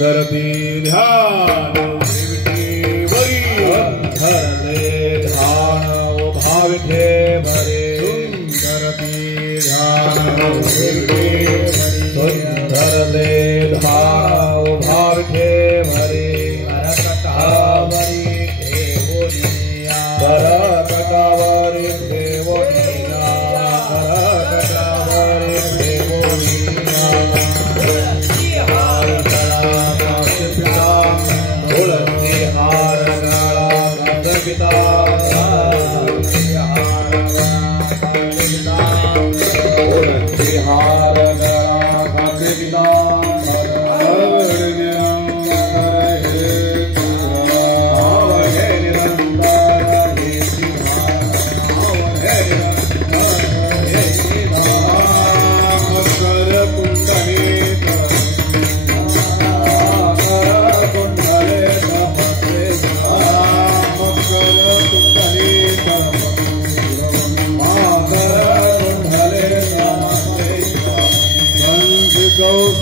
धरती ध्यान वरी धरले ध्यान भाविठे भरे धरती ध्यान धरले ध्यान भाविठे भरे करकटावरी देवोनिया करकटावरी देवोनिया तुलसी हार गला पिता तुलसी हार गला पिता Oh,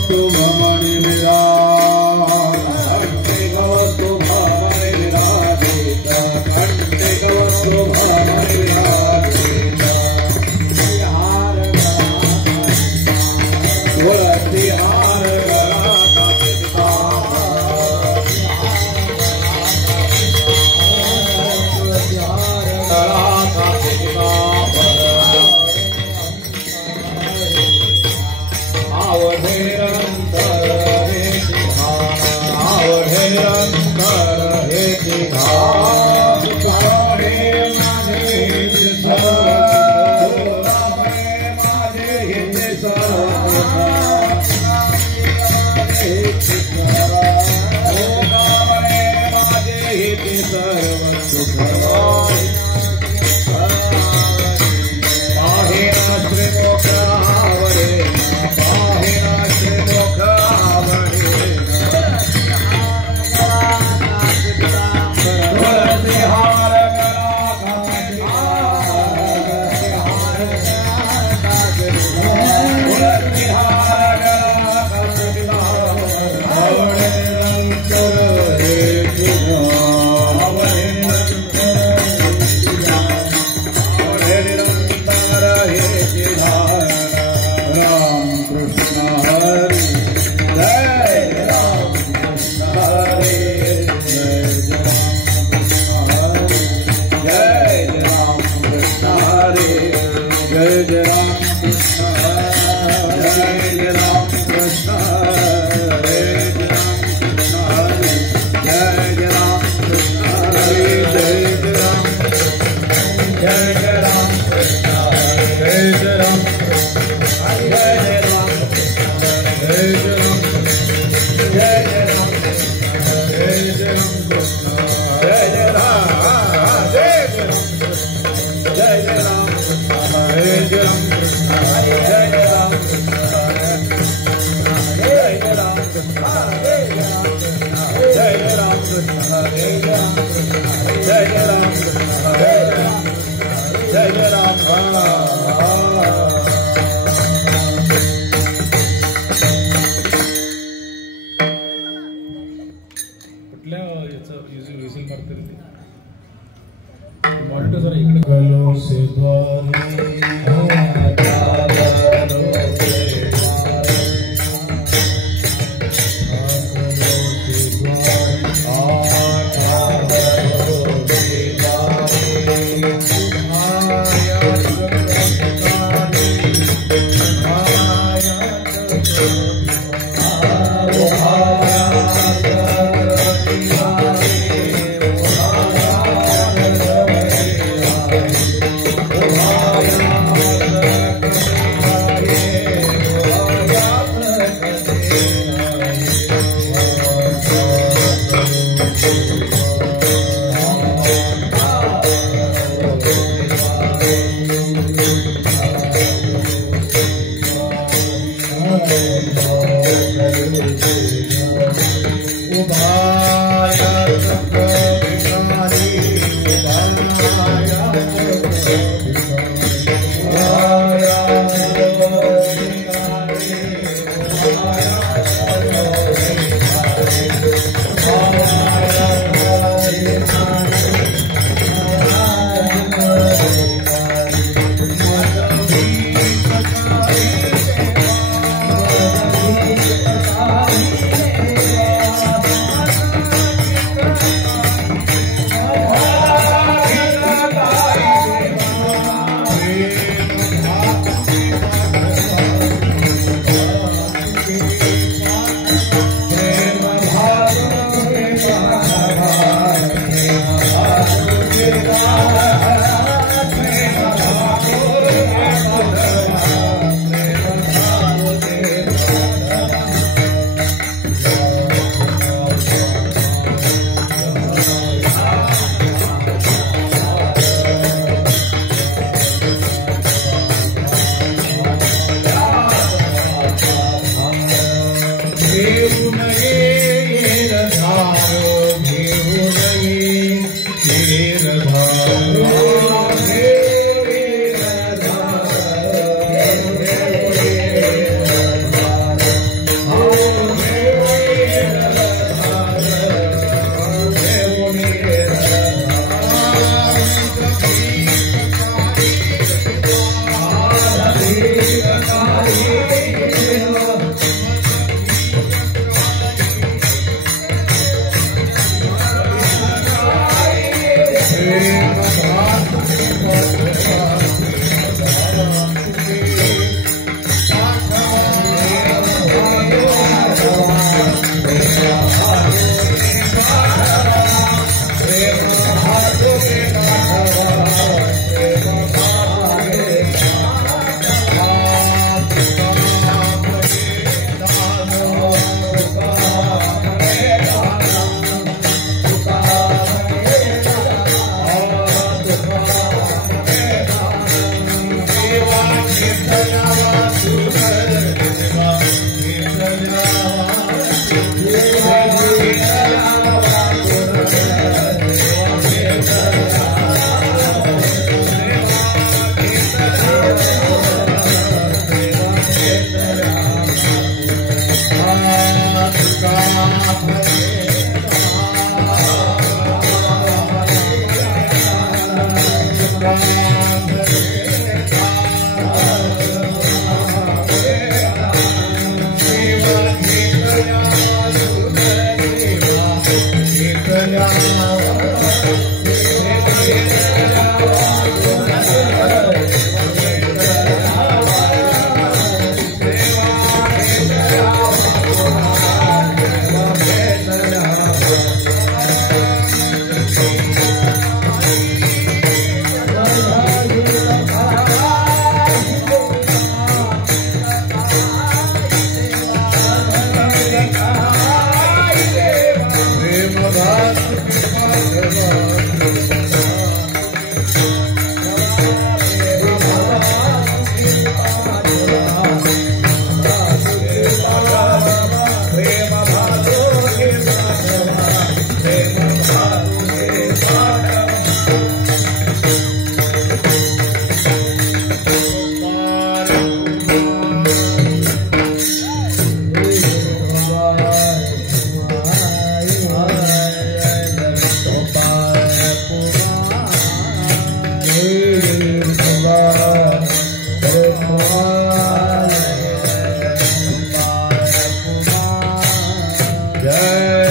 Jai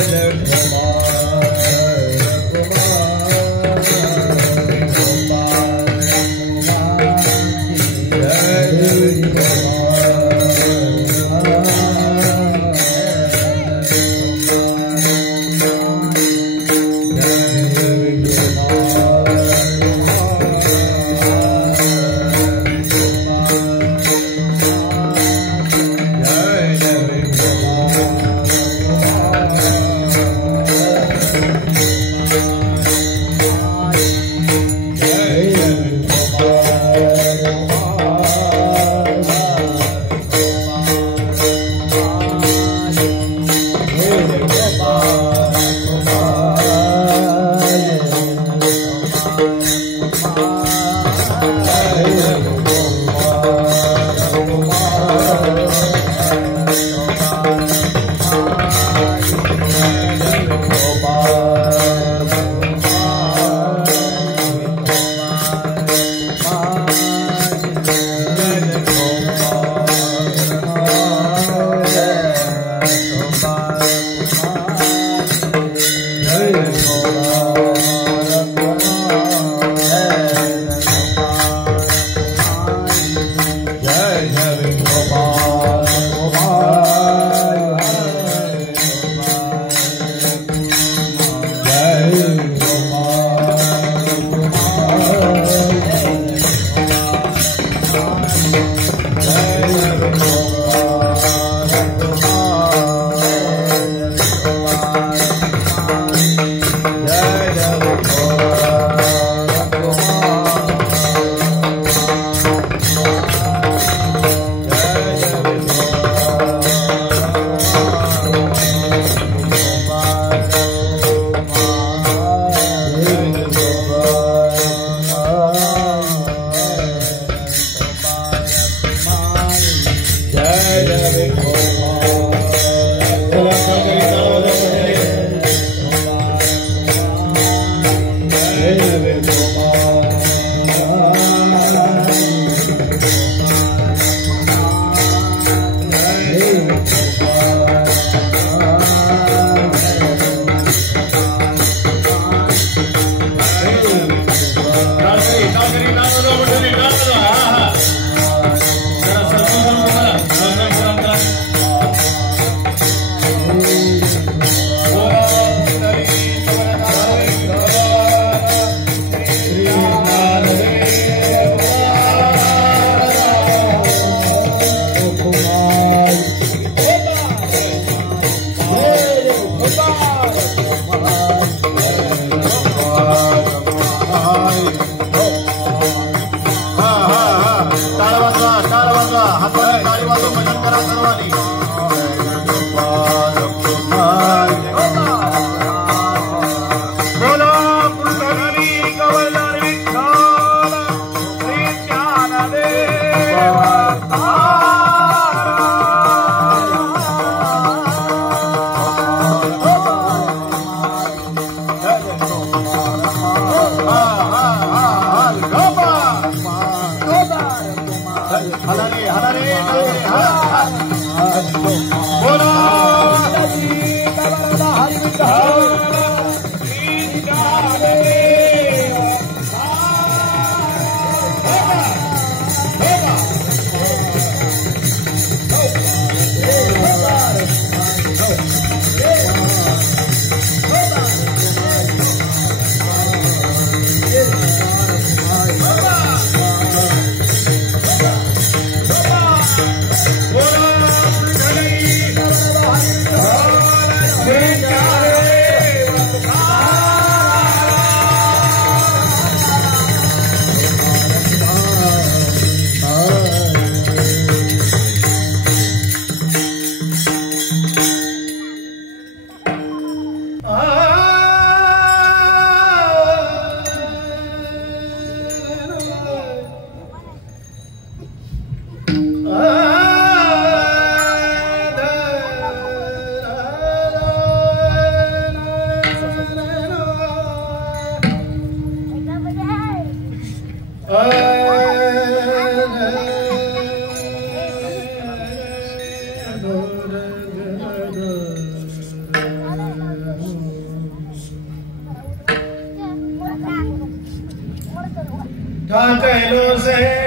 ठाकरो से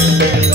Hey!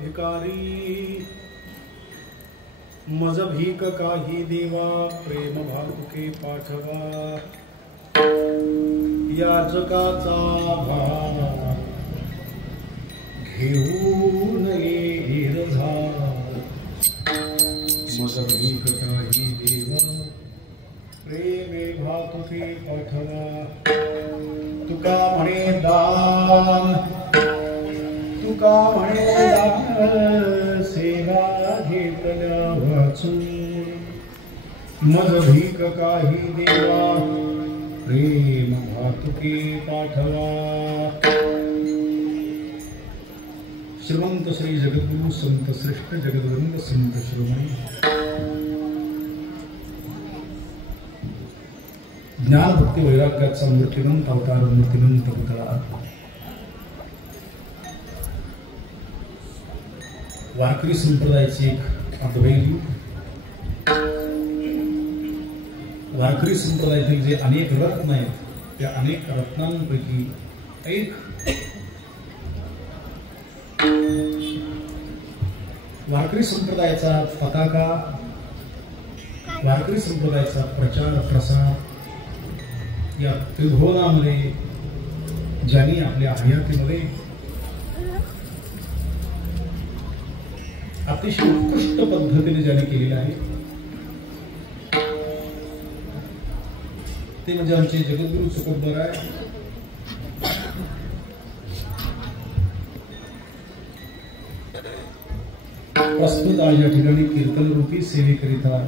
भिकारी मज भीक काही देवा प्रेम भावुके पाठवा याचकाचा भाव घेऊन येईल झार मज भीक काही देवा प्रेमे भावुके पाठवा तुका म्हणे दान तुका म्हणे दान सेवा घेतल्या वाचून मज भीक काही देवा प्रेम भातुके पाठवा श्रीमंत श्री जगद्गुरु संत श्रेष्ठ जगद्वंद संत श्रोमणी ज्ञान भक्ती वैराग्याचा मूर्तिमंत अवतार मूर्तिमंत पुतळा वारकरी संप्रदायाची एक अद्वैत वारकरी संप्रदायातील जे अनेक रत्न आहेत त्या अनेक रत्नांपैकी एक वारकरी संप्रदायाचा पताका, वारकरी संप्रदायाचा प्रचार प्रसार या त्रिभुवनामध्ये ज्यांनी आपल्या हयातीमध्ये अतिशय उत्कृष्ट पद्धतीने ज्यांनी केलेलं आहे ते म्हणजे आमचे जगद्गुरु तुकोबराय. प्रस्तुत आज या ठिकाणी कीर्तन रूपी सेवेकरिता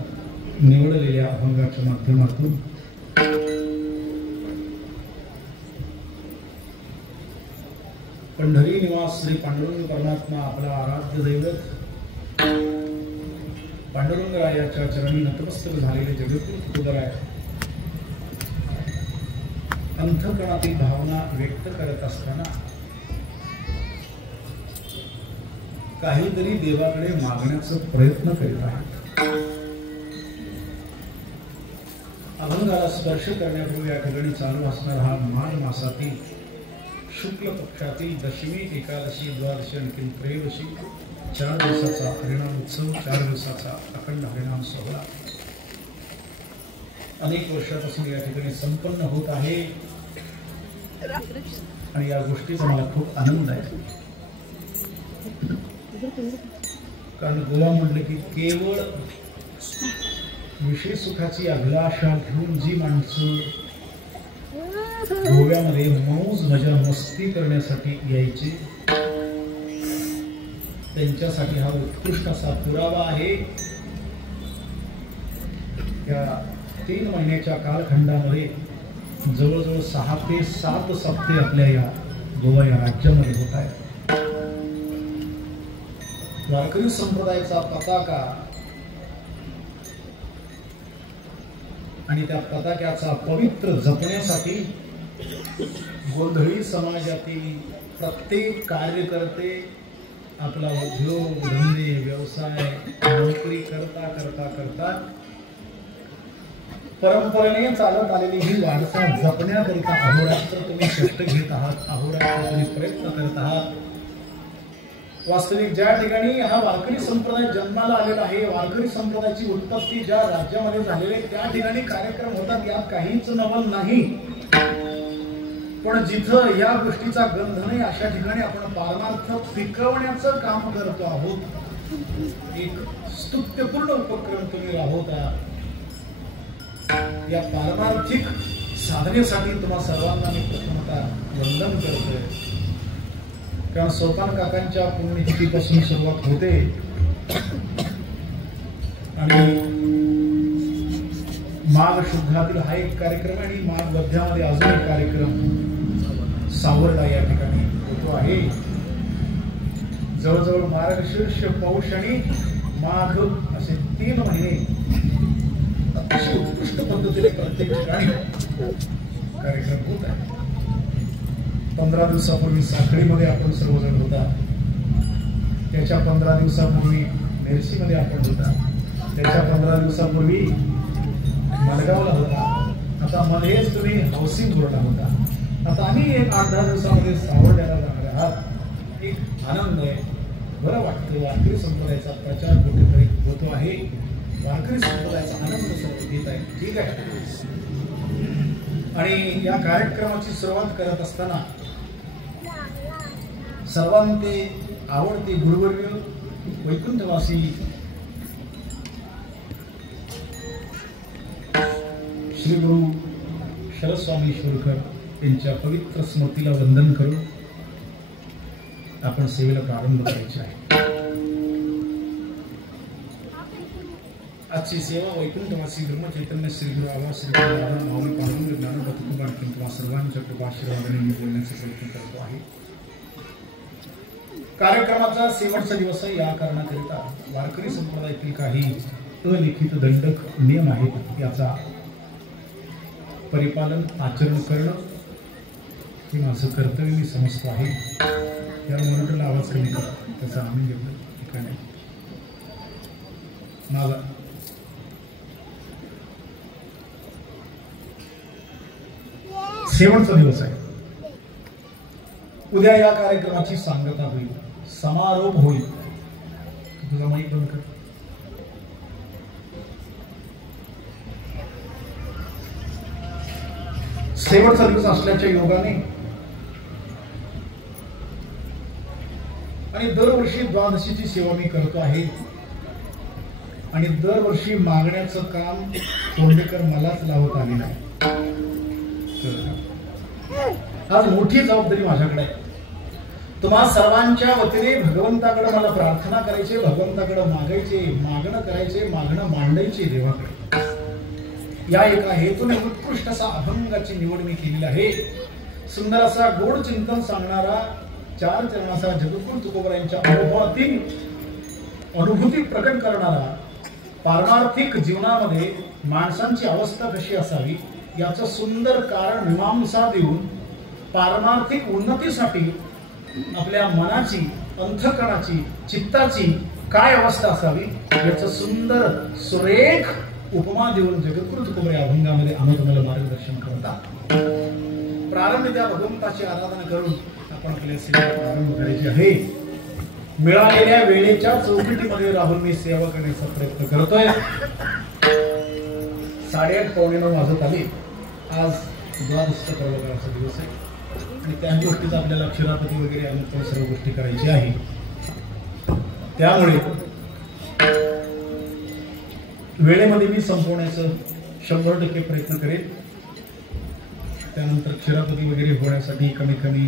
निवडलेल्या अभंगाच्या माध्यमातून पंढरी निवास श्री पांडुरंग परमात्मा आपला आराध्य दैवत पांडुरंगरायाच्या चरणी नतमस्तक झालेले जगद्गुरु तुकोबराय अंतःकरणातील भावना व्यक्त करत असताना काहीतरी देवाकडे मागण्याचा प्रयत्न करीत आहेत. अभंगाला स्पर्श करण्यापूर्वी या ठिकाणी चालू असणारा हा माघ मासातील शुक्ल पक्षातील दशमी, एकादशी, द्वादशी आणखी त्रयोदशी 4 दिवसाचा हरिनाम उत्सव, 4 दिवसाचा अखंड हरिनाम सोहळा अनेक वर्षापासून या ठिकाणी संपन्न होत आहे आणि या गोष्टीचा मला खूप आनंद आहे. कारण गोवा म्हटलं की केवळ विषय सुखाची अभिलाषा घेऊन जी माणसं गोव्यामध्ये मौज मजा मस्ती करण्यासाठी यायची त्यांच्यासाठी हा उत्कृष्ट असा पुरावा आहे. या 3 महिन्याच्या कालखंडामध्ये जवळजवळ 6 ते 7 सप्ते आपल्या या गोवा या राज्यामध्ये होत आहेत. वारकरी संप्रदायाचा पताका आणि त्या पताक्याचा पवित्र जपण्यासाठी गोंधळी समाजातील प्रत्येक कार्यकर्ते आपला उद्योग धंदे व्यवसाय नोकरी करता करता करता परंपरेने चालत आलेली ही वारसा जपण्याकरिता अहोरात्र तुम्ही कष्ट घेत आहात, अहोरात्र तुम्ही प्रयत्न करत आहात. वास्तविक ज्या ठिकाणी हा वारकरी संप्रदाय जन्माला आलेला आहे, वारकरी संप्रदायाची उत्पत्ती ज्या राज्यामध्ये झालेली आहे त्या ठिकाणी कार्यक्रम होतात, यात काहीच नवल नाही. पण जिथं या गोष्टीचा गंध नाही अशा ठिकाणी आपण पारमार्थ पिकवण्याचं काम करतो आहोत. एक स्तुत्यपूर्ण उपक्रम तुम्ही राबवता. या पारमार्थिक साधनेसाठी तुम्हा सर्वांना मी प्रथमतः वंदन करतोय. कारण सोपान काकांच्या पुण्यतिथीपासून सुरुवात होते आणि माघ शुद्धातील हा एक कार्यक्रम आणि माघ मध्यामध्ये अजून एक कार्यक्रम सावर्डा या ठिकाणी होतो आहे. जवळजवळ मार्गशीर्ष, पौष आणि माघ असे 3 महिने अतिशय उत्कृष्ट पद्धतीने प्रत्येक ठिकाणी कार्यक्रम होत आहे. 15 दिवसापूर्वी साखळीमध्ये आपण सर्वजण होता, त्याच्या 15 दिवसापूर्वी मेरसीमध्ये आपण होता, त्याच्या 15 दिवसापूर्वी मालगावला होता, आता मध्येच तुम्ही हाऊसिंग बोर्डला होता, आता आम्ही एक 8-10 दिवसामध्ये सावर्ड्याला जाणार आहात. एक आनंद आहे, बरं वाटतं. वारकरी संप्रदायाचा प्रचार कुठेतरी होतो आहे, वारकरी संप्रदायाचा आनंद सर्व घेत आहे. ठीक आहे. आणि या कार्यक्रमाची सुरुवात करत असताना सर्वांचे आवडते गुरुवर्य वैकुंठवासी श्री गुरु शरद स्वामी शिरकर यांच्या पवित्र स्मृतीला वंदन करून आपण सेवेला प्रारंभ करायचे आहे. आजची सेवा वैकुंठवासी ब्रह्मचैतन्य श्री गुरु आवाज श्री गुरु राधा माऊली पांडुरंग ज्ञानोबा तुकोबा किंवा सर्वांच्या कृपाशीर्वादाने मी बोलण्याचा प्रयत्न करतो आहे. कार्यक्रमाचा शेवटचा दिवस आहे. या कारणाकरिता वारकरी संप्रदायातील काही अलिखित दंडक नियम आहेत, याचा परिपालन आचरण करणं हे माझं कर्तव्य मी समजतो आहे. या मॉनिटरला आवाज कमी करा, त्याचा आम्ही घेतला. माझा शेवटचा दिवस आहे. उद्या या कार्यक्रमाची सांगता होईल, समारोप होईल. तुझा माईक बंद कर. शेवटचा दिवस असल्याच्या योगाने आणि दरवर्षी द्वादशीची सेवा मी करतो आहे आणि दरवर्षी मागण्याचं काम तोंडेकर मलाच लावत आले नाही. आज मोठी जबाबदारी माझ्याकडे आहे. तुम्हा सर्वांच्या वतीने भगवंताकडे मला प्रार्थना करायची, भगवंताकडे मागायचे, मागणं करायचे, मागणं मांडायचे देवाकडे. या एका हेतूने उत्कृष्ट असा अभंगाची निवड मी केलेली आहे. सुंदर असा गोड चिंतन सांगणारा, चार चरणाचा जगद्गुरु तुकोबरायांच्या अनुभवातील अनुभूती प्रकट करणारा, पारमार्थिक जीवनामध्ये माणसांची अवस्था कशी असावी याचं सुंदर कारण मीमांसा देऊन पारमार्थिक उन्नतीसाठी आपल्या मनाची, अंतःकरणाची, चित्ताची काय अवस्था असावी याचं सुंदर सुरेख उपमा देऊन जगद्गुरु तुकोबरा या अभंगामध्ये आम्ही तुम्हाला मार्गदर्शन करतात. प्रारंभी त्या भगवंताची आराधना करून आपण आपल्या सेवा प्रारंभ करायची आहे. मिळालेल्या वेळेच्या चौकटीमध्ये राहून मी सेवा करण्याचा प्रयत्न करतोय. 8:30-9 वाजत आले. आज द्वादशी प्रवकाराचा दिवस आहे आणि त्या गोष्टीचा आपल्याला क्षीरापती वगैरे अनेक सर्व गोष्टी करायची आहे. त्यामुळे वेळेमध्ये मी संपवण्याचं 100% प्रयत्न करेन. त्यानंतर क्षीरापती वगैरे होण्यासाठी कमीत कमी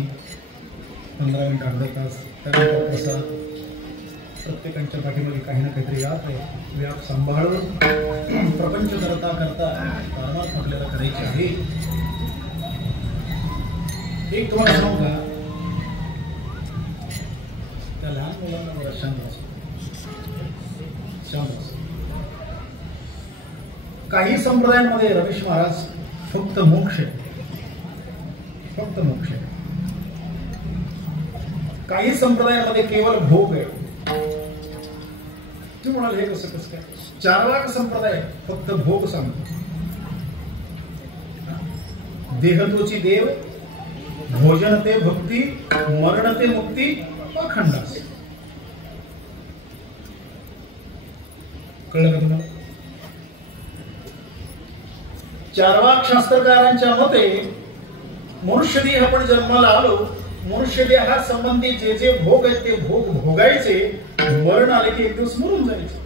15 मिनिट, अर्धा तास. त्यानंतर प्रसाद. प्रत्येकांच्या पाठीमागे काही ना काहीतरी व्याप सांभाळून प्रपंच करता करता परमार्थ आपल्याला करायचे आहे. एक तुम्हाला सांगू का, त्या लहान मुलांना बरा शांत असतो. काही संप्रदायांमध्ये रमेश महाराज फक्त मोक्ष आहे, फक्त मोक्ष आहे. काही संप्रदायांमध्ये केवळ भोग आहे. तू म्हणाल हे कसं काय? चारवाक संप्रदाय फक्त भोग सांगतो. देहतोची देव, भोजन ते भक्ती, मरण ते मुक्ती, अखंडास. कळलं का तुम्हाला? चारवाक शास्त्रकारांच्या मते मनुष्यदेह आपण जन्माला आलो, मनुष्यदेहा संबंधी जे जे भोग आहेत ते भोग भोगायचे, मरण आले की एक दिवस मरून जायचे.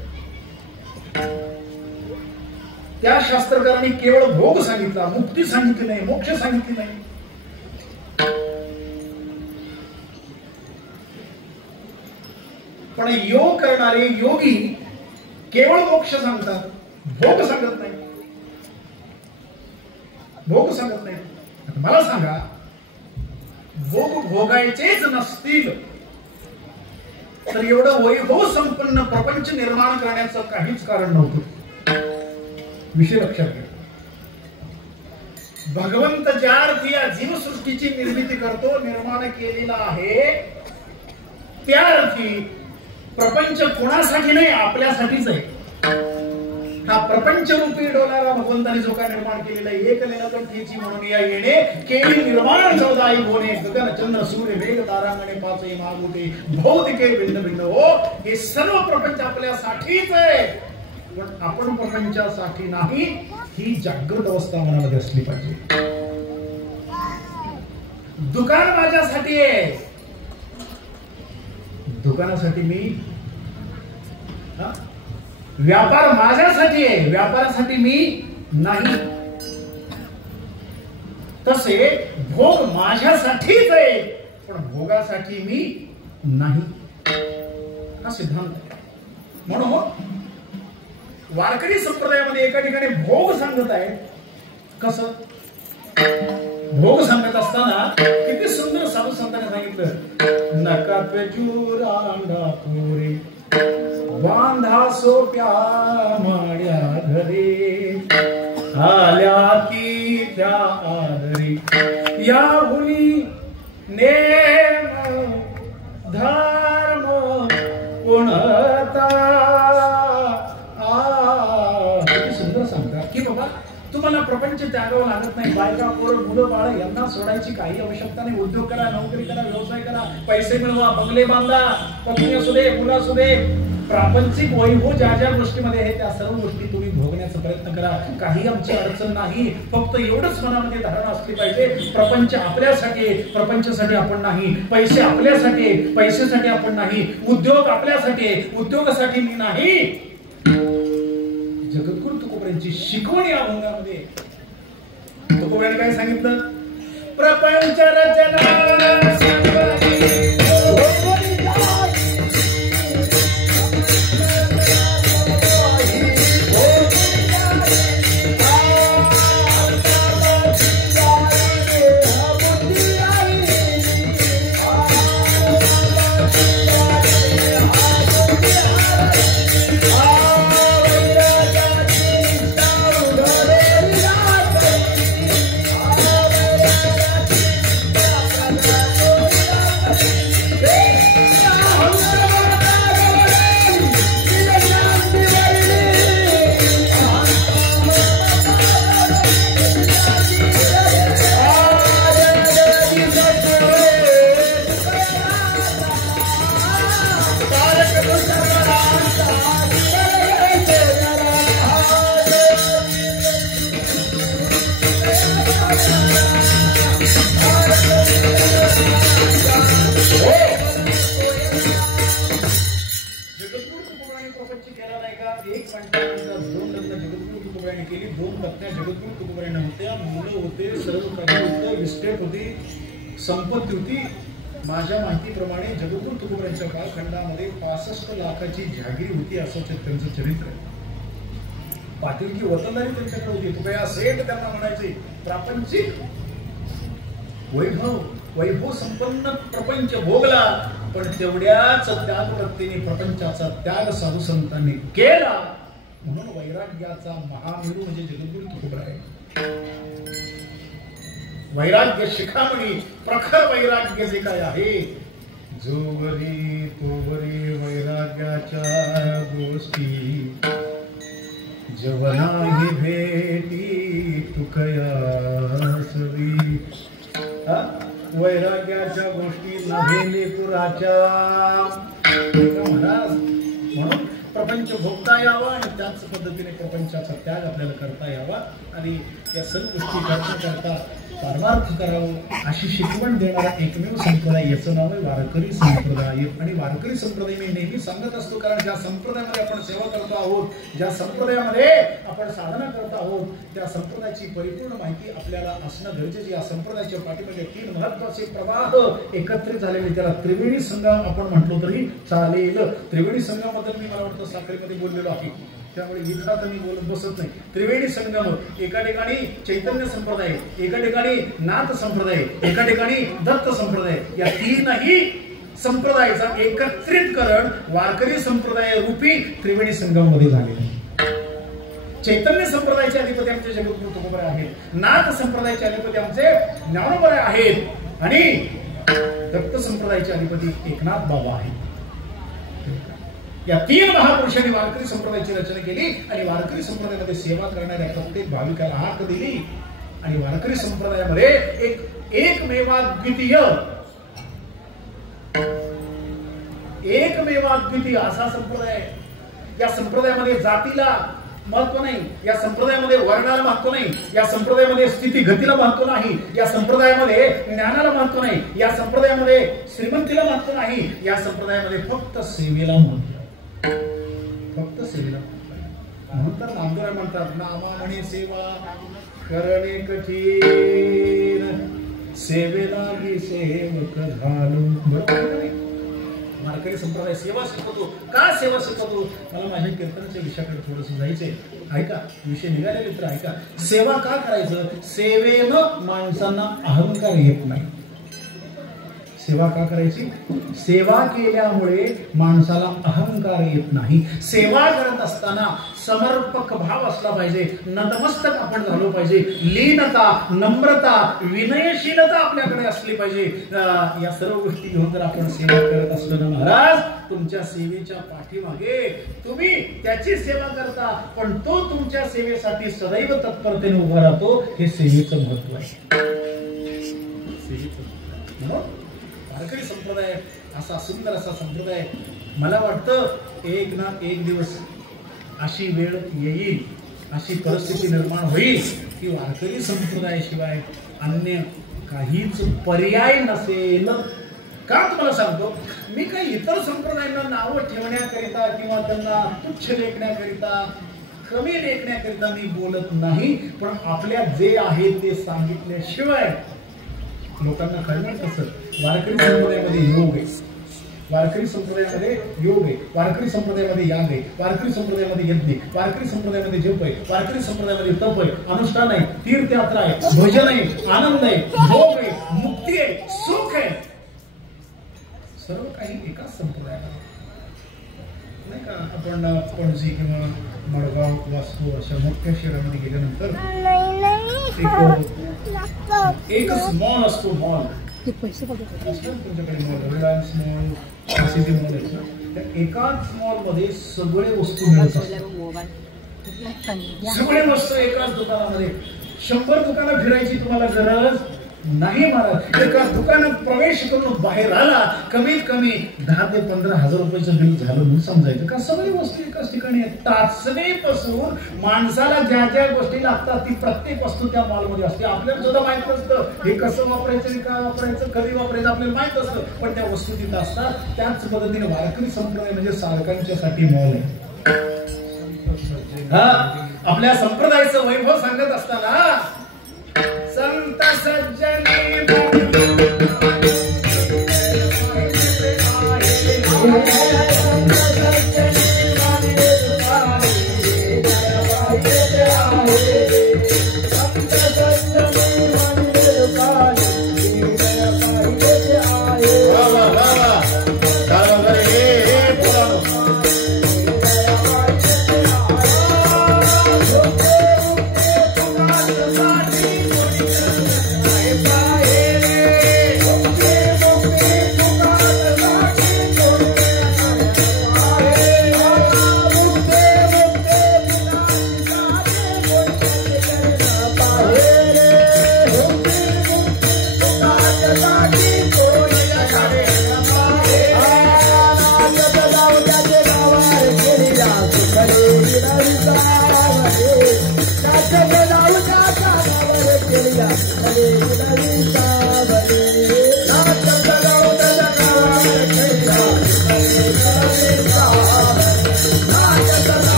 त्या शास्त्रकारांनी केवळ भोग सांगितला, मुक्ती सांगितली नाही, मोक्ष सांगितली नाही. पण योग करणारे योगी केवळ मोक्ष सांगतात, भोग सांगत नाही. भोग सांगत नाही. मला सांगा, भोग भोगायचेच नसतील तर एवढं वैभव संपन्न प्रपंच निर्माण करण्याचं काहीच कारण नव्हतं. विषय लक्षात घ्या. भगवंत ज्या अर्थी या जीवसृष्टीची निर्मिती करतो, निर्माण केलेला आहे, त्या अर्थी प्रपंच कोणासाठी नाही, आपल्यासाठीच आहे. हा प्रपंच रूपी डोलारा भगवंताने जो काय निर्माण केलेला आहे, एक लीलाकंठीची म्हणून या येणे केली निर्माण चौदाई बोने, गगन चंद्र सूर्य वेग तारांगणे पाचही मागुटे भौतिके भिन्न भिन्न. हो, हे सर्व प्रपंच आपल्यासाठीच आहे, पण आपण प्रपंचासाठी नाही, ही जागृत अवस्था मनामध्ये असली पाहिजे. दुकान माझ्यासाठी आहे, दुकानासाठी मी, व्यापार माझ्यासाठी आहे, व्यापारासाठी मी नाही. तसे भोग माझ्यासाठीच आहे, पण भोगासाठी मी नाही, हा सिद्धांत आहे. म्हणून वारकरी संप्रदायामध्ये एका ठिकाणी भोग सांगत आहे. कसं भोग सांगत असताना किती सुंदर साधू संतांनी सांगितलं, नका पेचुरांडा पुरे बांधा सोप्या माड्या घरे, आल्या की त्या आदरी, या मुली नेम धर्म कोणता तुम्हाला प्रपंच त्यागावं लागत नाही. बायका पोरं मुलं बाळ यांना सोडायची काही आवश्यकता नाही. उद्योग करा, नोकरी करा, व्यवसाय करा, पैसे मिळवा, बंगले बांधा, पत्नी असू दे, मुलं असू दे, प्रापंचिक वैभव ज्या ज्या गोष्टीमध्ये आहे त्या सर्व गोष्टी तुम्ही भोगण्याचा प्रयत्न करा. काही आमची अडचण नाही. फक्त एवढंच मनामध्ये धारणा असली पाहिजे, प्रपंच आपल्यासाठी, प्रपंचासाठी आपण नाही. पैसे आपल्यासाठी, पैशासाठी आपण नाही. उद्योग आपल्यासाठी, उद्योगासाठी मी नाही. जगद्गुरु तुकोबांची शिकवण या अभंगामध्ये तुकोबांनी काय सांगितलं? प्रपंच रचना संपत्ती होती. माझ्या माहितीप्रमाणे जगद्गुरु तुकोबांच्या कालखंडामध्ये 65 लाखाची जागीर होती असं त्यांचं चरित्र आहे. पाटीलकी वतनदारी त्यांच्याकडे होती. तुकया सेठ त्यांना म्हणायचे. प्रापंचिक वैभव संपन्न प्रपंच भोगला, पण तेवढ्याच त्यागवृत्तीने प्रपंचाचा त्याग साधू संतांनी केला. म्हणून वैराग्याचा महामेरू म्हणजे जगद्गुरु तुकोबा आहे. वैराग्य शिखामणी, प्रखर वैराग्य जे काय आहे, जोवरी तोवरी वैराग्याच्या गोष्टी, जवनाही भेटी तुकयासवी. वैराग्याच्या गोष्टी नव्हे पुराच्या. महाराज म्हणून प्रपंच भोगता यावा आणि त्याच पद्धतीने प्रपंचाचा त्याग आपल्याला करता यावा आणि या सर्व गोष्टी करता परमार्थ करावं अशी शिकवण देणारा एकमेव संप्रदाय याचं नाव आहे वारकरी संप्रदाय. आणि वारकरी संप्रदाय मी नेहमी सांगत असतो, कारण ज्या संप्रदायामध्ये आपण सेवा करतो आहोत, ज्या संप्रदायामध्ये आपण साधना करतो आहोत, त्या संप्रदायाची परिपूर्ण माहिती आपल्याला असणं गरजेचे. या संप्रदायाच्या पाठीमागे 3 महत्वाचे प्रवाह एकत्रित झालेले, त्याला त्रिवेणी संगम आपण म्हटलो तरी चालेल. त्रिवेणी संगमाबद्दल मी मला वाटतं साखरेमध्ये बोललेलो आहे, त्यामुळे इथं आता मी बोलत बसत नाही. त्रिवेणी संगम, एका ठिकाणी चैतन्य संप्रदाय, एका ठिकाणी नाथ संप्रदाय, एका ठिकाणी दत्त संप्रदाय, या 3ही संप्रदायाचा एकत्रितकरण वारकरी संप्रदाय रूपी त्रिवेणी संगम मध्ये झालेलं आहे. चैतन्य संप्रदायाचे अधिपती आमचे जगद्गुरु तुकोबा आहेत, नाथ संप्रदायाचे अधिपती आमचे ज्ञानोबा आहेत आणि दत्त संप्रदायाचे अधिपती एकनाथ बाबा आहेत. या 3 महापुरुषांनी वारकरी संप्रदायाची रचना केली आणि वारकरी संप्रदायामध्ये सेवा करणाऱ्या प्रत्येक भाविकाला हाक दिली. आणि वारकरी संप्रदायामध्ये एकमेवाद्वितीय असा संप्रदाय. या संप्रदायामध्ये जातीला महत्व नाही, या संप्रदायामध्ये वर्णाला महत्व नाही, या संप्रदायामध्ये स्थिती गतीला महत्व नाही, या संप्रदायामध्ये ज्ञानाला महत्व नाही, या संप्रदायामध्ये श्रीमंतीला महत्व नाही, या संप्रदायामध्ये फक्त सेवेला महत्व, फक्त सेवेला. म्हणून तर नामदेव म्हणतात, नामा म्हणे सेवा करणे कठीण, सेवेलागी सेवक झालो. बरोबर. वारकरी संप्रदाय सेवा शिकवतो. का सेवा शिकवतो? मला माझ्या कीर्तनाच्या विषयाकडे थोडंसं जायचंय. ऐका, विषय निघालेले तर ऐका. सेवा का करायचं? सेवेनं माणसांना अहंकार येत नाही. सेवा का करायची? सेवा केल्यामुळे माणसाला अहंकार येत नाही. सेवा करत असताना समर्पक भाव असला पाहिजे, नतमस्तक आपण झालो पाहिजे, लीनता, नम्रता, विनयशीलता आपल्याकडे असली पाहिजे. या सर्व गोष्टी घेऊन जर आपण सेवा करत असलो ना महाराज, तुमच्या सेवेच्या पाठीमागे तुम्ही त्याची सेवा करता, पण तो तुमच्या सेवेसाठी सदैव तत्परतेने उभा राहतो. हे सेवेचं महत्व आहे. वारकरी संप्रदाय असा सुंदर असा संप्रदाय. मला वाटतं एक ना एक दिवस अशी वेळ येईल, अशी परिस्थिती निर्माण होईल की वारकरी संप्रदायाशिवाय अन्य काहीच पर्याय नसेल. का तुम्हाला सांगतो, मी काही इतर संप्रदायांना नावं ठेवण्याकरिता किंवा त्यांना तुच्छ लेखण्याकरिता, कमी लेखण्याकरिता मी बोलत नाही, पण आपल्या जे आहे ते सांगितल्याशिवाय लोकांना कळणार कसं? वारकरी संप्रदायामध्ये योग आहे, वारकरी संप्रदायामध्ये योग आहे, वारकरी संप्रदायामध्ये याग आहे, वारकरी संप्रदायामध्ये यज्ञ आहे, वारकरी संप्रदायामध्ये जप आहे, वारकरी संप्रदायामध्ये तप आहे, अनुष्ठान आहे, तीर्थयात्रा आहे, भजन आहे, आनंद आहे, भोग आहे, मुक्ती आहे, सुख आहे. सर्व काही एकाच संप्रदायाला. नाही का, आपण पणजी किंवा मडगाव, वास्को अशा मोठ्या शहरामध्ये गेल्यानंतर एक मॉल असतो. मॉल तुमच्याकडे mall, Reliance mall, city mall आहे. त्या एकाच मॉल मध्ये सगळे वस्तू मिळत असतात. सगळे वस्तू एकाच दुकानामध्ये. 100 दुकानं फिरायची तुम्हाला गरज नाही महाराज. एका दुकानात प्रवेश करून बाहेर आला, कमीत कमी 10 ते 15 हजार रुपयाचं बिल झालं म्हणून समजायचं. का सगळी वस्तू एकाच ठिकाणी आहे. टाचणीपासून माणसाला ज्या ज्या गोष्टी लागतात ती प्रत्येक वस्तू त्या मॉलमध्ये असते. आपल्याला सुद्धा माहित असतं हे कसं वापरायचं, काय वापरायचं, कधी वापरायचं आपल्याला माहित असतं, पण त्या वस्तू तिथं असतात. त्याच पद्धतीने वारकरी संप्रदाय म्हणजे साधकांच्यासाठी मॉल आहे. आपल्या संप्रदायाचं वैभव सांगत असताना संत सज्जनी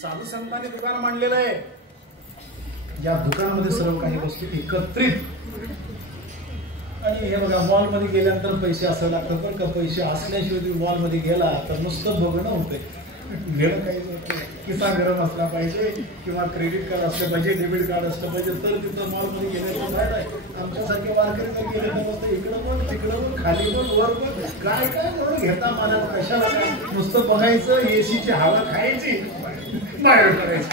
साधू संतांनी दुकान मांडलेलं आहे. या दुकानामध्ये सर्व काही वस्तू एकत्रित. आणि हे बघा, मॉल मध्ये गेल्यानंतर पैसे असावे लागतात. पण का पैसे असल्याशिवाय तुम्ही मॉल मध्ये गेला तर नुसतं बघणं होतंय. घेणं काही नाही. किसा गरम असला पाहिजे किंवा क्रेडिट कार्ड असलं पाहिजे, डेबिट कार्ड असलं पाहिजे, तर तिथं मॉल मध्ये गेल्याचं फायदा आहे. आमच्यासारखे वारकरी जर गेले तर मस्त इकडं पण तिकडं पण खाली पण वर पण काय काय म्हणून घेता मला कशाला काय. नुसतं बघायचं, एसीची हवा खायची, बाहेर करायचं.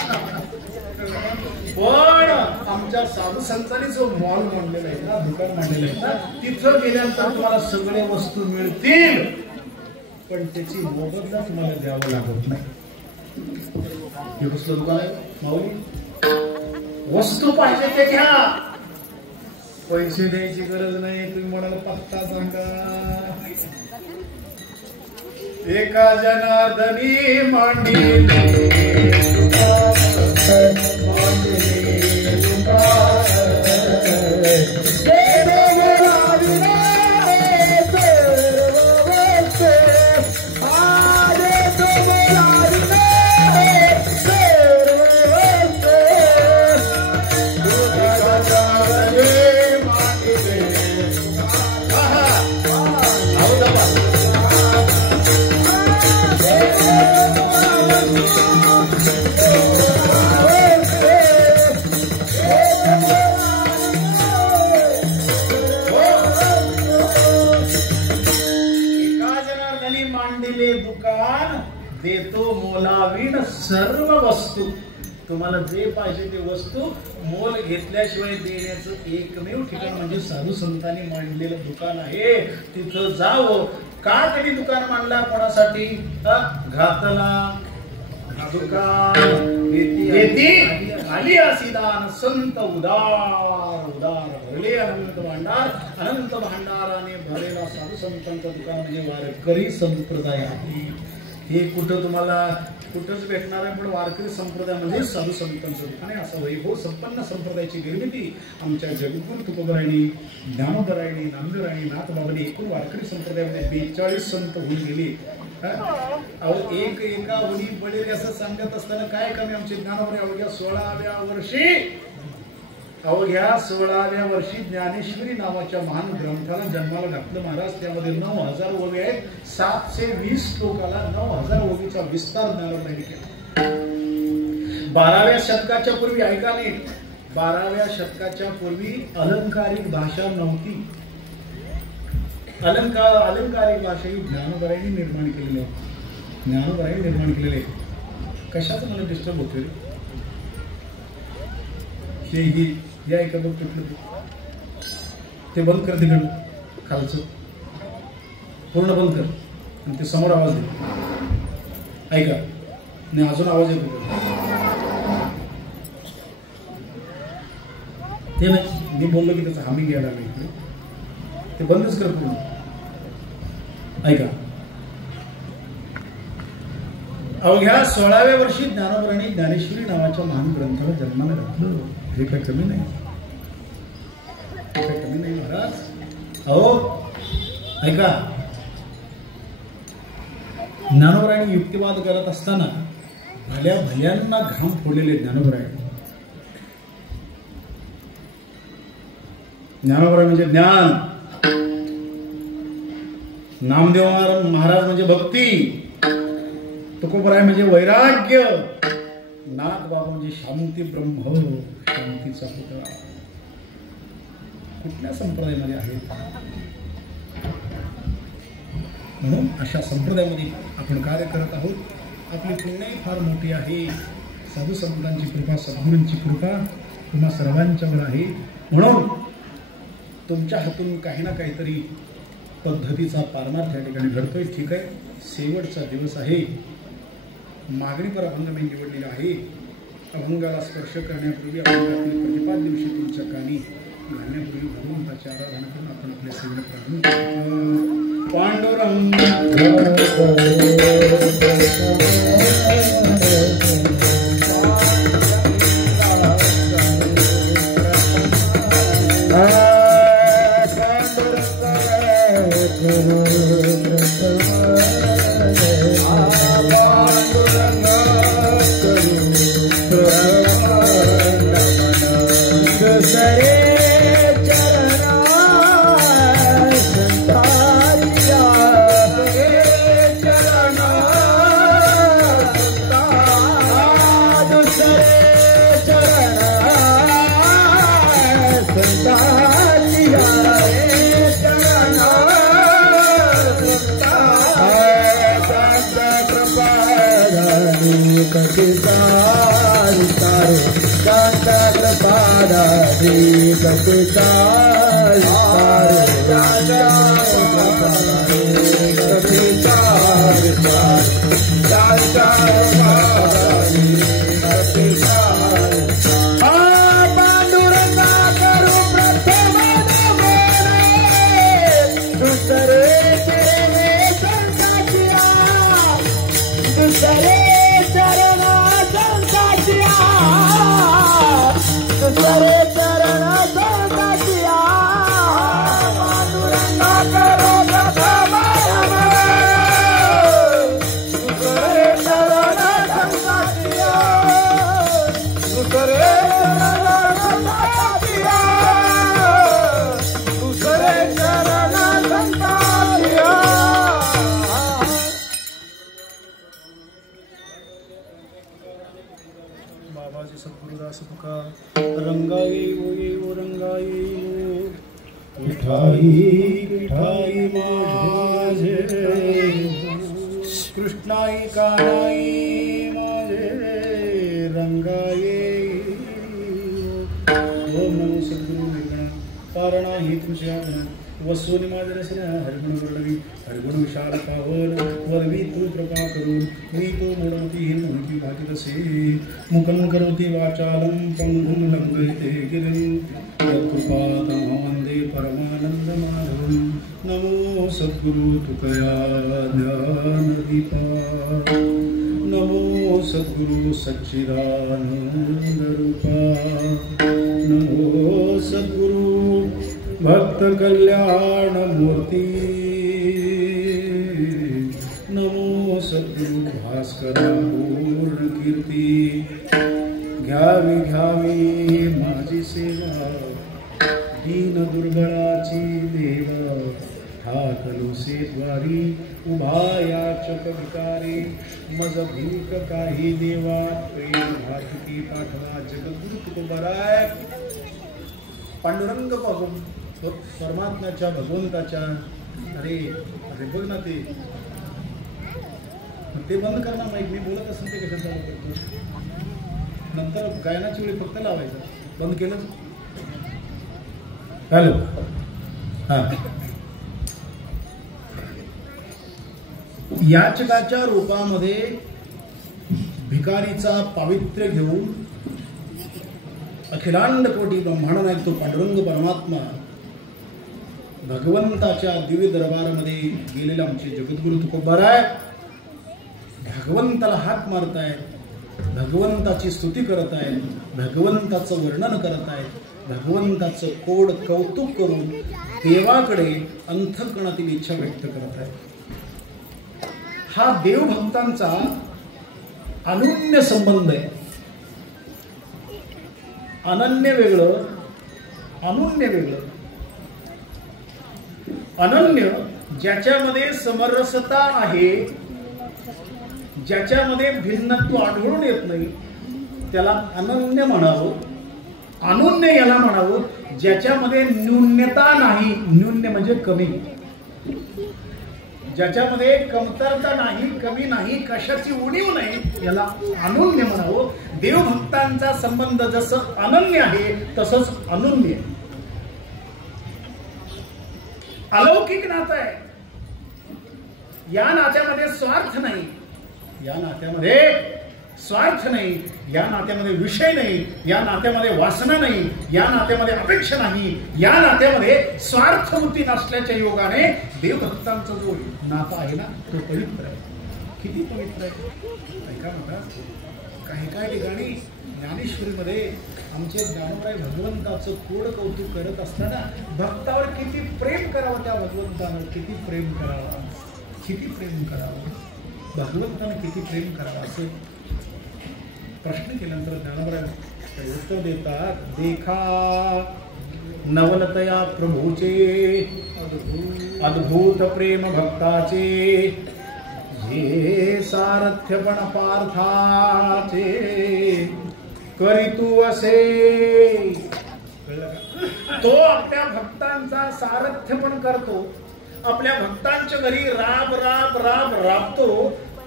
पण आमच्या साधू संतांनी जो मॉल मांडलेला आहे ना, दुकान मांडलेलं आहे ना, तिथं गेल्यानंतर तुम्हाला सगळे वस्तू मिळतील, पण त्याची मोबदला तुम्हाला द्यावं लागत नाही. हे कसलं दुकान आहे माऊली? वस्तू पाहिजे ते घ्या, पैसे द्यायची गरज नाही. तुम्ही म्हणाला पत्ता सांगा. एका जनार्दनी मांडली देतो मोलावीन सर्व वस्तू. तुम्हाला जे पाहिजे ते वस्तू मोल घेतल्याशिवाय देण्याचं एकमेव ठिकाण म्हणजे साधू संतांनी मांडलेलं दुकान आहे. तिथं जावं. का त्यांनी दुकान मांडला? कोणासाठी? घातला दुकान येती आली असिदान संत उदार उदार भरले अनंत भांडाराने भरलेला साधू संतांचं दुकान म्हणजे वारकरी संप्रदाय आहे. हे कुठं तुम्हाला कुठंच भेटणार आहे. पण वारकरी संप्रदाय म्हणजे साधू संतांचं दुकान आहे. असं वैभव संपन्न संप्रदायाची निर्मिती आमच्या जगद्गुरु तुकोबरायांनी, ज्ञानोबरायांनी, नामदेवरायांनी, नाथबाबांनी एकूण वारकरी संप्रदायामध्ये 42 संत होऊन गेले. अहो एका उडी पडेल असं सांगत असताना काय कमी आमचे ज्ञानोबराय अवघ्या 16व्या वर्षी ज्ञानेश्वरी नावाच्या महान ग्रंथाला जन्माला घातलं महाराज. त्यामध्ये 9000 ओवी आहेत. 720 श्लोकाला 9000 ओवीचा विस्तार ज्ञानोबरायांनी केला. 12व्या शतकाच्या पूर्वी ऐका नाही, 12व्या शतकाच्या पूर्वी अलंकारिक भाषा नव्हती. अलंकारिक भाषा ही ज्ञानोबरायांनी निर्माण केलेली आहे. ज्ञानोबरायांनी निर्माण केलेले आहे. कशाचं मला डिस्टर्ब होते हे या एखादं कुठलं ते बंद कर. तिकडं खालचं पूर्ण बंद कर आणि ते समोर आवाज दे. ऐका नाही अजून आवाज येतो ते नाही. मी बोललो की त्याचा हमी घ्यायला लागला इकडे. ते बंदच कर पूर्ण. ऐका. अवघ्या 16व्या वर्षी ज्ञानोबरायांनी ज्ञानेश्वरी नावाच्या महान ग्रंथाला जन्माला घातलं. हे काही कमी नाही, काही कमी नाही महाराज. अहो ऐका, ज्ञानोबरायांनी युक्तिवाद करत असताना भल्यांना घाम फोडलेले ज्ञानोबरायांनी. ज्ञानोबराय म्हणजे ज्ञान, नामदेव महाराज म्हणजे भक्ती, तुकोबराय म्हणजे वैराग्य, नाथ बाबा म्हणजे शांती ब्रह्म, शांतीचा पुतळा. कुठल्या संप्रदायामध्ये आहेत? म्हणून अशा संप्रदायामध्ये आपण कार्य करत आहोत. आपली पुण्याही फार मोठी आहे. साधू संतांची कृपा, सद्गुरूंची कृपा तुम्हा सर्वांच्यावर आहे. म्हणून तुमच्या हातून काही ना काहीतरी पद्धतीचा पारमार्थ या ठिकाणी घडतोय. ठीक आहे, शेवटचा दिवस आहे. मागणी पर अभंग मी निवडलेला आहे. अभंगाला स्पर्श करण्यापूर्वी अभंगातील प्रतिपाद दिवशी तुमच्या कानी घालण्यापूर्वी भगवंताची आराधना करून आपण आपल्या सेवेला प्रारंभ पांडुरंग कृष्णाई कानाई माझे रंगाई तारणा ही तुझ्या वसुनी माझे रसना हरिगुण वर्णवी हरिगुण विशाल पावन वरवी तू कृपा करून मी तो मोडती मुनकी भागी तसे मुखं करोति वाचालं पंगुं लंघयते गिरिं यत्कृपातं वन्दे परमानन्दमाधवं नमो सद्गुरु तुकया ज्ञानदीपा नमो सद्गुरु सच्चिदानंद रूपा नमो सद्गुरु भक्त कल्याण मूर्ती नमो सद्गुरु भास्करा पूर्ण कीर्ती घ्यावी घ्यावी माझी सेवा दीन दुर्गणाची देवा ठाकलोसे द्वारी उभा याचक भिकारी मज भीक काही देवा प्रेम भारती पाठवा जगद्गुरु तुकोबाराय पांडुरंग पाहून परमात्म्याच्या भगवंताच्या अरे अरे बघ ना ते बंद करणार माहीत मी बोलत असेल ते कशा चालू करतो नंतर गायनाची वेळी फक्त लावायचं बंद केलं हॅलो हा याचकाच्या रूपामध्ये भिकारीचा पावित्र्य घेऊन अखिलांड कोटी ब्रह्मांड नायक तो पांडुरंग परमात्मा भगवंताच्या दिव्य दरबारामध्ये गेलेला आमचे जगद्गुरु तुकोबाराय भगवंताला हाक मारतायत भगवंताची स्तुती करत आहेत भगवंताचं वर्णन करत आहेत भगवंताचं कोड कौतुक करून देवाकडे अंतःकरणातील इच्छा व्यक्त करत आहेत हा देवभक्तांचा अनन्य संबंध आहे अनन्य वेगळं अनन्य वेगळं अनन्य ज्याच्यामध्ये समरसता आहे ज्याच्यामध्ये भिन्नत्व आढळून येत नाही त्याला अनन्य म्हणावं अनन्य याला म्हणावं ज्याच्यामध्ये न्यूनता नाही न्यून्य म्हणजे कमी ज्याच्यामध्ये कमतरता नाही कमी नाही कशाची उणीव नाही याला अनन्य म्हणावं देवभक्तांचा संबंध जसं अनन्य आहे तसंच अनन्य अलौकिक नातं आहे या नात्यामध्ये स्वार्थ नाही या नात्यामध्ये स्वार्थ नाही या नात्यामध्ये विषय नाही या नात्यामध्ये वासना नाही या नात्यामध्ये अपेक्षा नाही या नात्यामध्ये स्वार्थवृत्ती नसल्याच्या योगाने देवभक्तांचा जो नाता आहे ना तो पवित्र आहे किती पवित्र आहे ऐका ना काही ठिकाणी ज्ञानेश्वरीमध्ये आमचे ज्ञानोबाई भगवंताचं कोड कौतुक करत असताना भक्तावर किती प्रेम करावं त्या भगवंतानं किती प्रेम करावं भगवंतानं किती प्रेम करावं असं प्रश्न केल्यानंतर ज्ञानोबाई उत्तर देतात देखा नवलतया प्रभूचे अद्भुत प्रेम भक्ताचे हे सारथ्यपण पार्थाचे करीतू असे तो आपल्या भक्तांचा सारथ्यपण करतो आपल्या भक्तांच्या घरी राब राब राब राबतो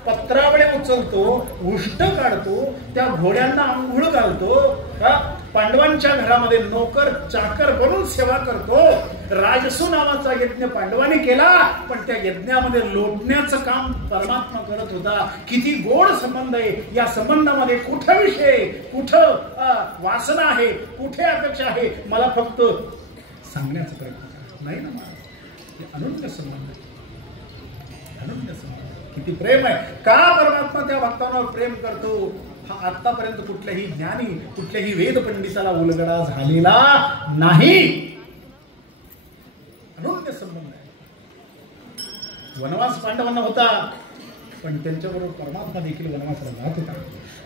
पत्रावळे उचलतो उष्ट काढतो त्या घोड्यांना आंघोळ घालतो पांडवांच्या घरामध्ये नोकर चाकर बनून सेवा करतो राजसू नावाचा यज्ञ पांडवांनी केला पण त्या यज्ञामध्ये लोटण्याचं काम परमात्मा करत होता किती गोड संबंध आहे या संबंधामध्ये कुठं विषय कुठं वासना आहे कुठे अपेक्षा आहे मला फक्त सांगण्याचा प्रयत्न नाही ना अनन्य संबंध अनन्य संबंध किती प्रेम आहे का परमात्मा त्या भक्तांवर प्रेम करतो हा आतापर्यंत कुठल्याही ज्ञानी कुठल्याही वेद पंडिताला उलगडा झालेला नाही अनन्य संबंध आहे वनवास पांडवांना होता पण त्यांच्याबरोबर परमात्मा देखील वनवासाला जात होता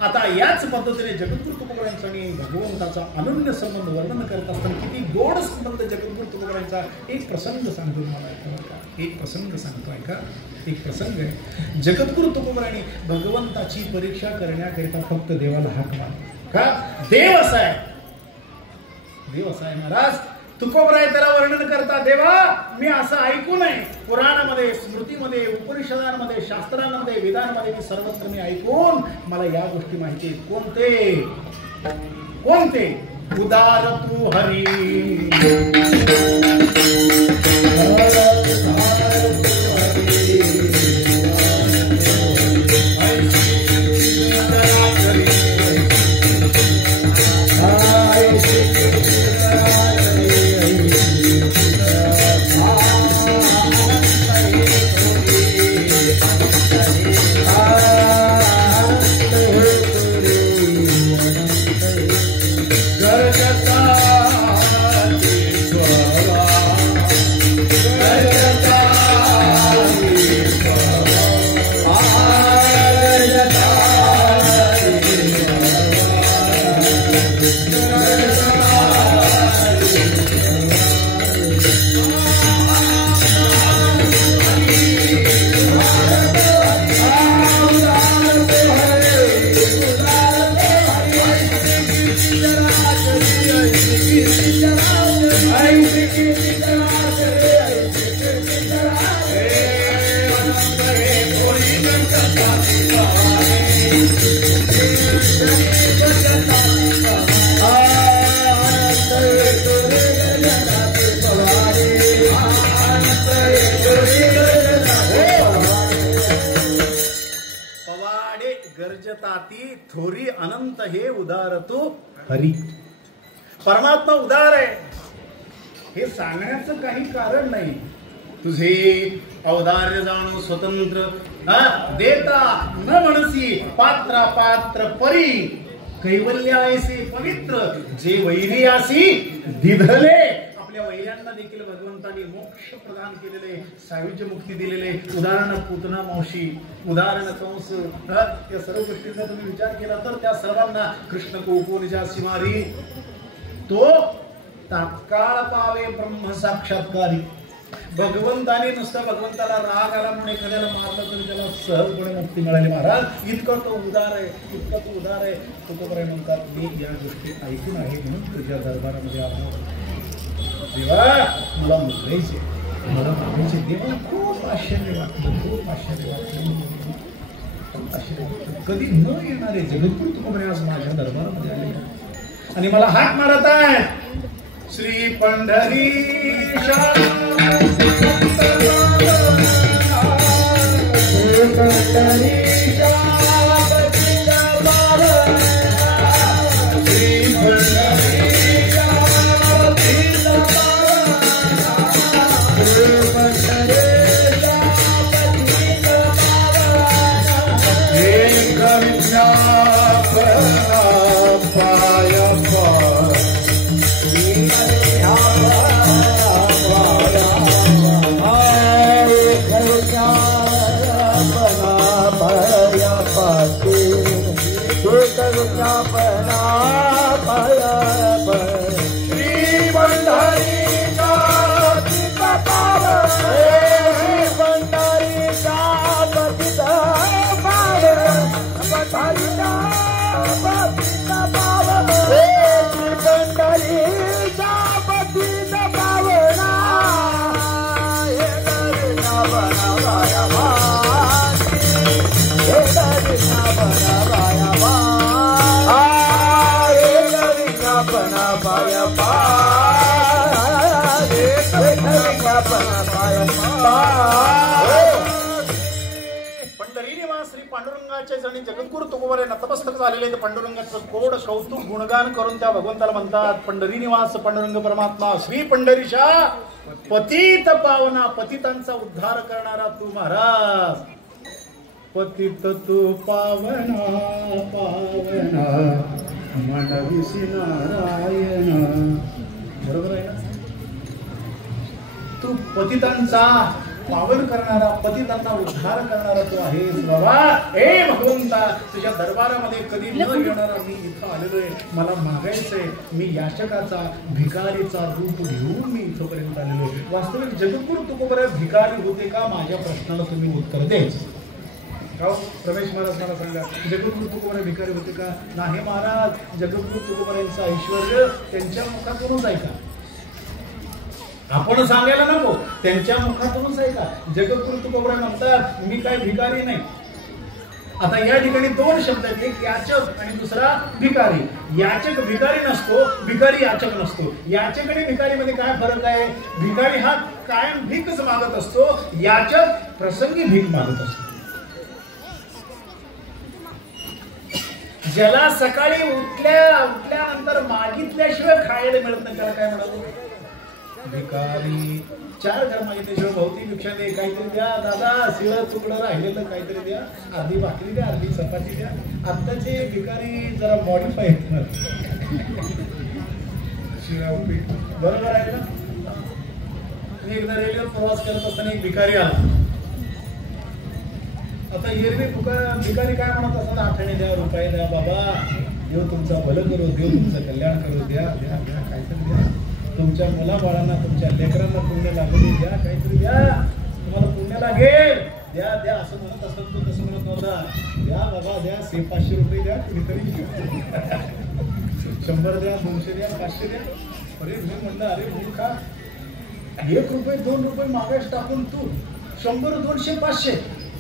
आता याच पद्धतीने जगद्गुरु तुकोबारायांचा आणि भगवंताचा अनन्य संबंध वर्णन करत असताना किती गोड संबंध जगद्गुरु तुकोबारायांचा एक प्रसंग सांगतो मला एक प्रसंग सांगतो ऐका एक प्रसंग आहे जगद्गुरु तुकोबारायांनी भगवंताची परीक्षा करण्याकरिता फक्त देवाला हाक मारली का देव असा आहे महाराज तुकोबराय त्याला वर्णन करता देवा मी असं ऐकू नये पुराणामध्ये स्मृतीमध्ये उपनिषदांमध्ये शास्त्रांमध्ये वेदांमध्ये मी सर्वत्र मी ऐकून मला या गोष्टी माहिती कोणते उदार तू हरी गर्जताती थोरी अनंत हे उदार तू हरी. परमात्मा उदार आहे हे सांगण्याचं काही कारण नाही. तुझे औदार्य जाणू स्वतंत्र देता न म्हणसी पात्र पात्र परी कैवल्यासी पवित्र जे वैर्यासी दिधले. आपल्या वैर्यांना देखील भगवंतांनी मोक्ष प्रदान केलेले, सायुज्य मुक्ती दिलेले. उदाहरण पूतना मावशी, उदाहरण कंस, या सर्व गोष्टींचा तुम्ही विचार केला तर त्या सर्वांना कृष्ण कोकोनिजा सिमारी तो तात्काळ पावे ब्रह्म साक्षात्कारी. भगवंताने नुसतं भगवंताला राग आला म्हणून एखाद्याला मारलं तरी त्याला सहजपणे मुक्ती मिळाली. महाराज इतका तो उदार आहे, इतका तो उदार आहे. तुकोबराय म्हणतात मी या गोष्टी ऐकून आहे म्हणून तुझ्या दरबारामध्ये आलो. देवा मला मुद्रायचे, मला मागायचे. देवा खूप आश्चर्य वाटलं, खूप आश्चर्य वाटलं. कधी न येणारे जगद्गुरु तुकोबराय आज माझ्या दरबारामध्ये आले आणि मला हाक मारत आहे. श्री पंढरीशा आणि जगद्गुरु तुकोबराय नतमस्तक झालेले पांडुरंगाचं कोड कौतुक गुणगान करून त्या भगवंताला म्हणतात पंढरी निवास पांडुरंग परमात्मा. श्री पंढरीशा पतित पावना, पतितांचा उद्धार करणारा तू महाराज. पतित तू पावना पावना मनविसी नारायण. बरोबर आहे ना? तू पतितांचा पावन करणारा, पतितांना उद्धार करणारा तू आहेस बाबा. हे भगवंता तुझ्या दरबारामध्ये कधी न येणारा मी इथं आलेलो आहे. मला मागायचंय. मी याचकाचा भिकारीचा रूप घेऊन मी इथपर्यंत आलेलो आहे. वास्तविक जगद्गुरु तुकोबराय भिकारी होते का? माझ्या प्रश्नाला तुम्ही उत्तर द्यायचं. रमेश महाराज मला सांगा, जगद्गुरु तुकोबराय भिकारी होते का? नाही महाराज. जगद्गुरु तुकोबरायांचं ऐश्वर्य त्यांच्या मुखातूनच आहे का? आपण सांगायला नको, त्यांच्या मुखातूनच आहे का? जगद्गुरु तुकोबराय म्हणतात मी काय भिकारी नाही. आता या ठिकाणी दोन शब्द आहेत, एक याचक आणि दुसरा भिकारी. याचक भिकारी नसतो, भिकारी याचक नसतो. याचक आणि भिकारीमध्ये काय फरक आहे? भिकारी हा कायम भीकच मागत असतो, याचक प्रसंगी भीक मागत असतो. ज्याला सकाळी उठल्यानंतर मागितल्याशिवाय खायला मिळत नाही त्याला काय म्हणालो? भिकारी. 4 घर मागितल्याशिवाय भौती भिक्षा दे, काहीतरी द्या दादा, शिळ तुकडं राहिलेलं काहीतरी द्या, अर्धी भाकरी द्या, अर्धी चपाती द्या. आत्ताचे भिकारी जरा मॉडिफाय आहेत. शिळा उपीट. बरोबर आहे ना? मी एकदा रेल्वे प्रवास करत असताना एक भिकारी आला. आता एरवी भिकारी काय म्हणत असतात? आठवणे द्या, रुपये द्या बाबा, देव तुमचं भलं करू, देव तुमचं कल्याण करू, द्या द्या द्या, काहीतरी द्या. तुमच्या मुलाबाळांना, तुमच्या लेकरांना पुण्य लागू द्या, काहीतरी द्या, तुम्हाला पुण्य लागेल, द्या द्या असं म्हणत असत. तो तसं म्हणत नव्हता. द्या बाबा द्या, 500 रुपये द्या, कुणीतरी 100 द्या, 200 द्या, 500 द्या. अरे मी म्हणलं, अरे मूर्खा, 1 रुपये 2 रुपये मागास टाकून तू 100 200 500.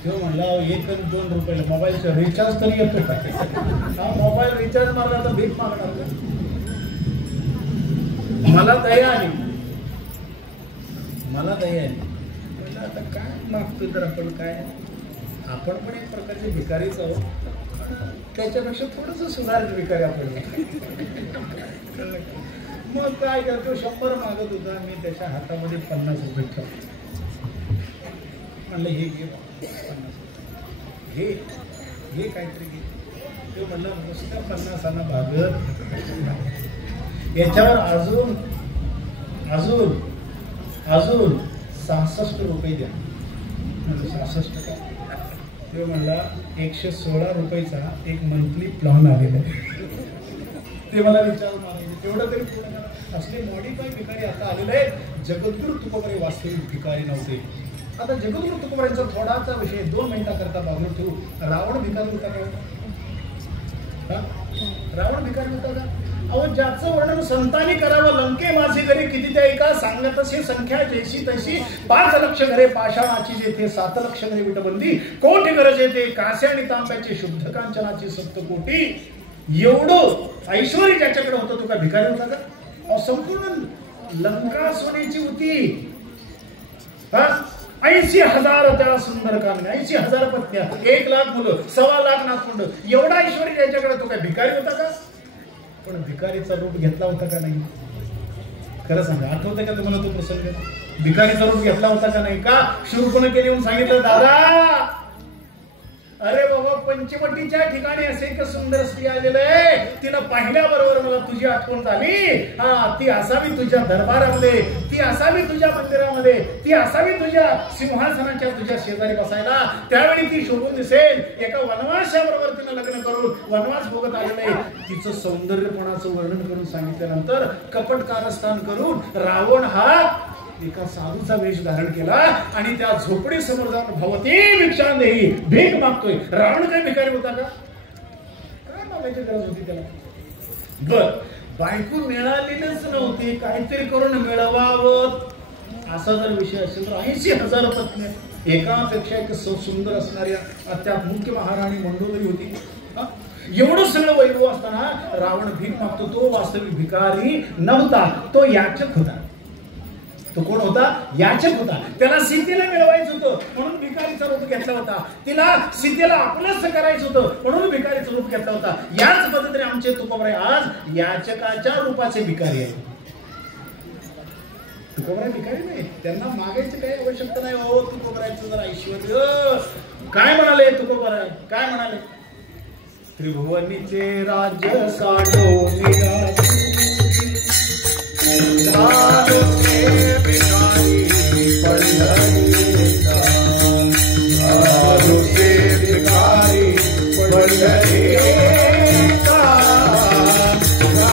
तो म्हणला 1 आणि 2 रुपये मोबाईलचा रिचार्ज तरी येतो काय? हा मोबाईल रिचार्ज मारला तर भीक मागणार का? मला दया आली, मला दया आली. म्हणलं आता काय मागतो तर आपण काय, आपण पण एक प्रकारचे भिकारीच आहोत, त्याच्यापेक्षा थोडंसं सुधारित भिकारी आपण. मग काय करतो, 100 मागत होता, मी त्याच्या हातामध्ये 50 रुपये ठेवतो. म्हणलं हे घे 50, घे काहीतरी घे. ते म्हणलं नुसत्या 50 भागत, याच्यावर अजून 66 रुपये द्या. म्हणजे 66 का? ते म्हणला 116 रुपयाचा एक मंथली प्लॅन आलेला आहे. ते मला विचार मारायचे, तेवढं तरी पूर्ण करा. असले मॉडिफाय भिकारी आता आलेले आहेत. जगद्गुरु तुकोबारे वास्तविक भिकारी नव्हते. आता जगद्गुरु तुकोबारांचा थोडासा विषय 2 मिनिटाकरता बाजूला ठेवू. रावण भिकारी होता का? रावण भिकारी होता का? अहो, ज्याचं वर्णन संतांनी करावं. लंके माझे घरे किती त्या एका सांगत असे संख्या जैसी तशी. 5 लक्ष घरे पाषाणाची जेथे, 7 लक्ष घरे विटबंदी. कोटी गरज येते कांस्य आणि तांब्याची, शुद्ध कांचनाची 7 कोटी. एवढं ऐश्वर्य ज्याच्याकडे होतं तो का भिकारी होता का? संपूर्ण लंका सोन्याची होती. 80,000 त्याला सुंदर कामने, 80,000 पत्न्या, 1,00,000 मुलं, 1,25,000 नातवंड. एवढा ऐश्वर्य ज्याच्याकडे तो काय भिकारी होता का? पण भिकारीचा रूप घेतला होता का नाही? खरं सांगा, आठवतं का तुम्हाला तो प्रसंग? भिकारीचा रूप घेतला होता का नाही? का शूरपणखीने येऊन सांगितलं, दादा अरे बाबा, पंचवटीच्या ठिकाणी असे एक सुंदर स्त्री आलेलं आहे, तिनं पाहिल्याबरोबर मला तुझी आठवण झाली. ती असावी तुझ्या दरबारामध्ये, ती असावी तुझ्या मंदिरामध्ये, ती असावी तुझ्या सिंहासनाच्या तुझ्या शेजारी बसायला. त्यावेळी ती शोभून दिसेल. एका वनवासाबरोबर तिनं लग्न करून वनवास भोगत आलेलं आहे. तिचं सौंदर्यपणाचं वर्णन करून सांगितल्यानंतर कपट कारस्थान करून रावण हा एका साधूचा वेश धारण केला आणि त्या झोपडी समोर जाऊन भवती भिक्षां देही, भीक मागतोय. रावण काय भिकारी होता का? काय मागायची गरज होती त्याला? बर, बायको मिळालेलीच नव्हती, काहीतरी करून मिळवावं असा जर विषय असेल तर 80,000 पत्न्या, एकापेक्षा एक सुंदर असणाऱ्या त्यात मुख्य महाराणी मंडोदरी होती. एवढं सगळं वैभव असताना रावण भीक मागतो. तो वास्तविक भिकारी नव्हता, तो याचक होता. तो कोण होता? याचक होता. त्याला सीतेला मिळवायचं होतं म्हणून भिकारीचा रूप घेतला होता. तिला सीतेला आपलंच करायचं होतं म्हणून भिकारीचं रूप घेतला होता. याच पद्धतीने आमचे तुकोबाराय आज याचकाच्या रूपाचे भिकारी आहेत. तुकोबाराय भिकारी नाही, त्यांना मागायची काही आवश्यकता नाही. हो, तुकोबारायचं जर ऐश्वर्य काय म्हणाले तुकोबाराय? काय म्हणाले? त्रिभुवनीचे राज्य साडो भिकारी पंढरीचा